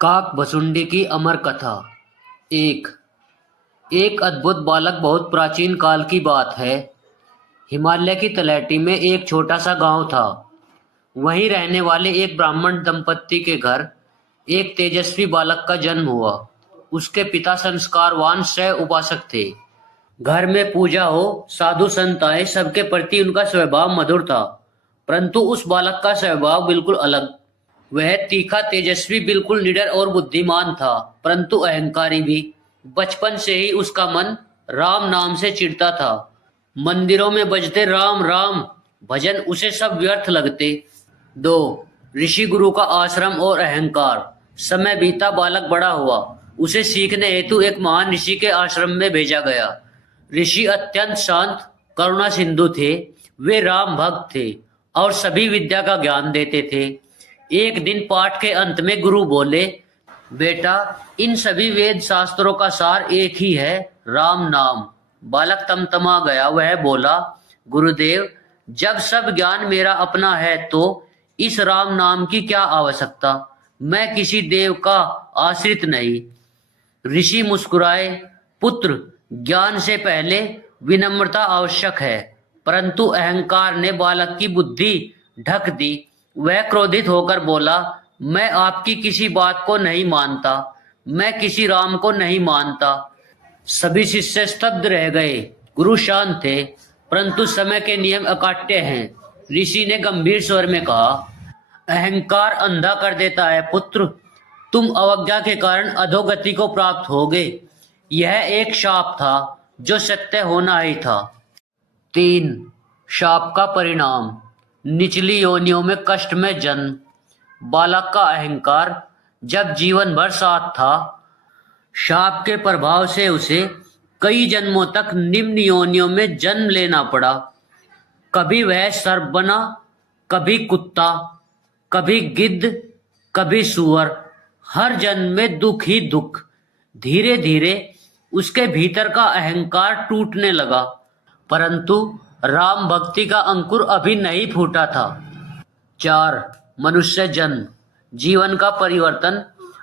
काक भसुंडी की अमर कथा। एक एक अद्भुत बालक। बहुत प्राचीन काल की बात है। हिमालय की तलहटी में एक छोटा सा गांव था। वहीं रहने वाले एक ब्राह्मण दंपत्ति के घर एक तेजस्वी बालक का जन्म हुआ। उसके पिता संस्कारवान सह उपासक थे। घर में पूजा हो, साधु संत आए, सबके प्रति उनका स्वभाव मधुर था। परंतु उस बालक का स्वभाव बिल्कुल अलग। वह तीखा, तेजस्वी, बिल्कुल निडर और बुद्धिमान था, परंतु अहंकारी भी। बचपन से ही उसका मन राम नाम से चिढ़ता था। मंदिरों में बजते राम राम भजन उसे सब व्यर्थ लगते। 2 ऋषि गुरु का आश्रम और अहंकार। समय बीता, बालक बड़ा हुआ। उसे सीखने हेतु एक महान ऋषि के आश्रम में भेजा गया। ऋषि अत्यंत शांत, करुणा सिंधु थे। वे राम भक्त थे और सभी विद्या का ज्ञान देते थे। एक दिन पाठ के अंत में गुरु बोले, बेटा, इन सभी वेद शास्त्रों का सार एक ही है, राम नाम। बालक तमतमा गया। वह बोला, गुरुदेव, जब सब ज्ञान मेरा अपना है तो इस राम नाम की क्या आवश्यकता? मैं किसी देव का आश्रित नहीं। ऋषि मुस्कुराए, पुत्र, ज्ञान से पहले विनम्रता आवश्यक है। परंतु अहंकार ने बालक की बुद्धि ढक दी। वह क्रोधित होकर बोला, मैं आपकी किसी बात को नहीं मानता। मैं किसी राम को नहीं मानता। सभी शिष्य स्तब्ध रह गए। गुरु शांत थे, परंतु समय के नियम अकाट्य हैं। ऋषि ने गंभीर स्वर में कहा, अहंकार अंधा कर देता है पुत्र। तुम अवज्ञा के कारण अधोगति को प्राप्त होगे। यह एक शाप था जो सत्य होना ही था। 3 शाप का परिणाम। निचली योनियों में कष्ट में जन्म। बालक का अहंकार जब जीवन भर साथ था, शाप के प्रभाव से उसे कई जन्मों तक निम्न योनियों में जन्म लेना पड़ा। कभी वह सर्प बना, कभी कुत्ता, कभी गिद्ध, कभी सूअर। हर जन्म में दुख ही दुख। धीरे धीरे उसके भीतर का अहंकार टूटने लगा, परंतु राम भक्ति का अंकुर अभी नहीं फूटा था। 4 मनुष्य जन्म। जीवन का परिवर्तन।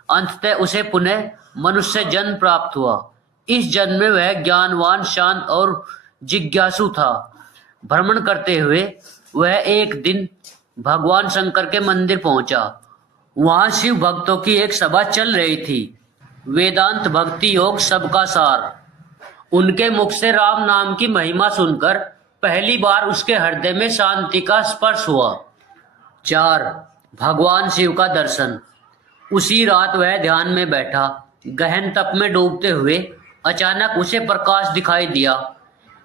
अंततः उसे पुनः मनुष्य जन्म प्राप्त हुआ। इस जन्म में वह ज्ञानवान, शांत और जिज्ञासु था। भ्रमण करते हुए वह एक दिन भगवान शंकर के मंदिर पहुंचा। वहां शिव भक्तों की एक सभा चल रही थी। वेदांत, भक्ति योग, सबका सार। उनके मुख से राम नाम की महिमा सुनकर पहली बार उसके हृदय में शांति का स्पर्श हुआ। 4 भगवान शिव का दर्शन। उसी रात वह ध्यान में बैठा। गहन तप में डूबते हुए अचानक उसे प्रकाश दिखाई दिया।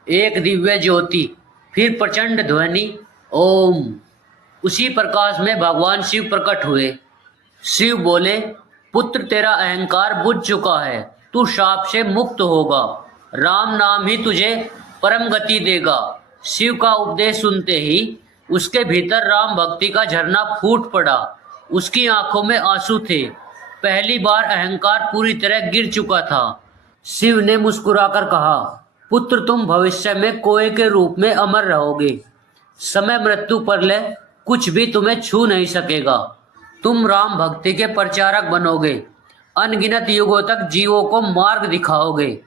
एक दिव्य ज्योति, फिर प्रचंड ध्वनि, ओम। उसी प्रकाश में भगवान शिव प्रकट हुए। शिव बोले, पुत्र, तेरा अहंकार बुझ चुका है। तू शाप से मुक्त होगा। राम नाम ही तुझे परम गति देगा। शिव का उपदेश सुनते ही उसके भीतर राम भक्ति का झरना फूट पड़ा। उसकी आंखों में आंसू थे। पहली बार अहंकार पूरी तरह गिर चुका था। शिव ने मुस्कुराकर कहा, पुत्र, तुम भविष्य में कोए के रूप में अमर रहोगे। समय, मृत्यु, प्रलय, कुछ भी तुम्हें छू नहीं सकेगा। तुम राम भक्ति के प्रचारक बनोगे। अनगिनत युगों तक जीवों को मार्ग दिखाओगे।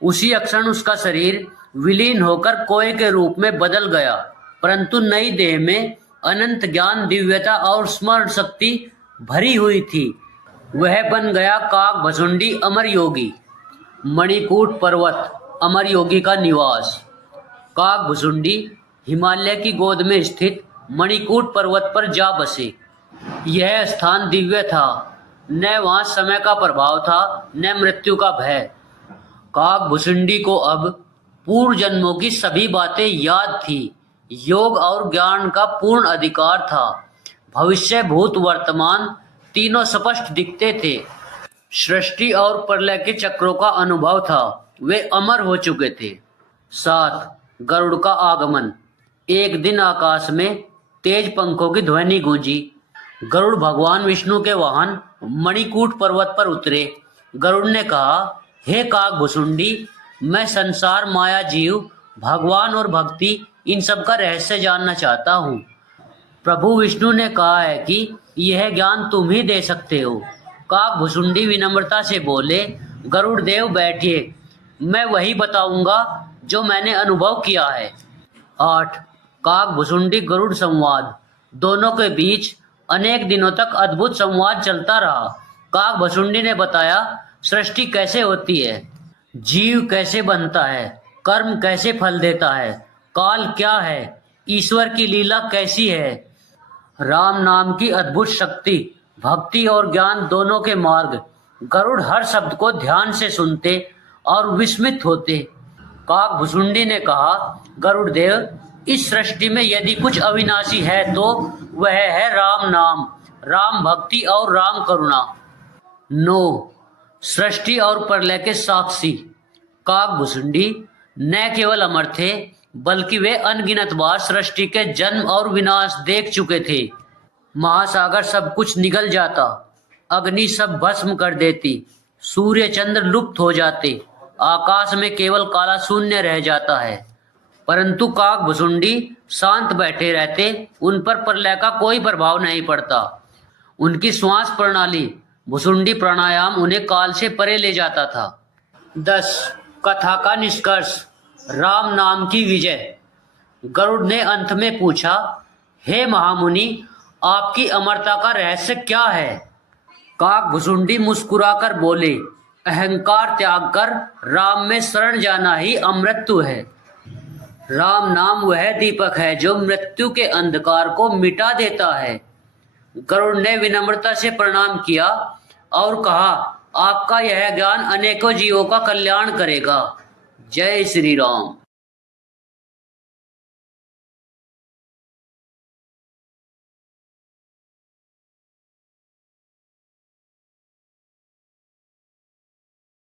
उसी क्षण उसका शरीर विलीन होकर कोए के रूप में बदल गया, परंतु नई देह में अनंत ज्ञान, दिव्यता और स्मरण शक्ति भरी हुई थी। वह बन गया काक भसुंडी, अमर योगी। मणिकूट पर्वत, अमर योगी का निवास। काक भसुंडी हिमालय की गोद में स्थित मणिकूट पर्वत पर जा बसे। यह स्थान दिव्य था। न वहां समय का प्रभाव था, न मृत्यु का भय। काक भुसुंडी को अब पूर्व जन्मों की सभी बातें याद थी। योग और ज्ञान का पूर्ण अधिकार था। भविष्य, भूत, वर्तमान तीनों स्पष्ट दिखते थे। सृष्टि और प्रलय के चक्रों का अनुभव था। वे अमर हो चुके थे। 7 गरुड़ का आगमन। एक दिन आकाश में तेज पंखों की ध्वनि गूंजी। गरुड़ भगवान विष्णु के वाहन मणिकूट पर्वत पर उतरे। गरुड़ ने कहा, हे काक भुसुंडी, मैं संसार, माया, जीव, भगवान और भक्ति, इन सब का रहस्य जानना चाहता हूँ। प्रभु विष्णु ने कहा है कि यह ज्ञान तुम ही दे सकते हो। काक भुसुंडी विनम्रता से बोले, गरुड़ देव बैठिए, मैं वही बताऊंगा जो मैंने अनुभव किया है। 8 काक भुसुंडी गरुड़ संवाद। दोनों के बीच अनेक दिनों तक अद्भुत संवाद चलता रहा। काक भुसुंडी ने बताया, सृष्टि कैसे होती है, जीव कैसे बनता है, कर्म कैसे फल देता है, काल क्या है, ईश्वर की लीला कैसी है, राम नाम की अद्भुत शक्ति, भक्ति और ज्ञान दोनों के मार्ग। गरुड़ हर शब्द को ध्यान से सुनते और विस्मित होते। काक भुसुंडी ने कहा, गरुड़ देव, इस सृष्टि में यदि कुछ अविनाशी है तो वह है राम नाम, राम भक्ति और राम करुणा। 9 सृष्टि और प्रलय के साक्षी। काक भुसुंडी न केवल अमर थे, बल्कि वे अनगिनत बार सृष्टि के जन्म और विनाश देख चुके थे। महासागर सब कुछ निगल जाता, अग्नि सब भस्म कर देती, सूर्य चंद्र लुप्त हो जाते, आकाश में केवल काला शून्य रह जाता है। परंतु काक भुसुंडी शांत बैठे रहते, उन पर प्रलय का कोई प्रभाव नहीं पड़ता। उनकी श्वास प्रणाली, भुसुंडी प्राणायाम उन्हें काल से परे ले जाता था। 10 कथा का निष्कर्ष। राम नाम की विजय। गरुड़ ने अंत में पूछा, हे महामुनि, आपकी अमरता का रहस्य क्या है? काक भुसुंडी मुस्कुराकर बोले, अहंकार त्याग कर राम में शरण जाना ही अमृत्यु है। राम नाम वह दीपक है जो मृत्यु के अंधकार को मिटा देता है। गरुड़ ने विनम्रता से प्रणाम किया और कहा, आपका यह ज्ञान अनेकों जीवों का कल्याण करेगा। जय श्री राम।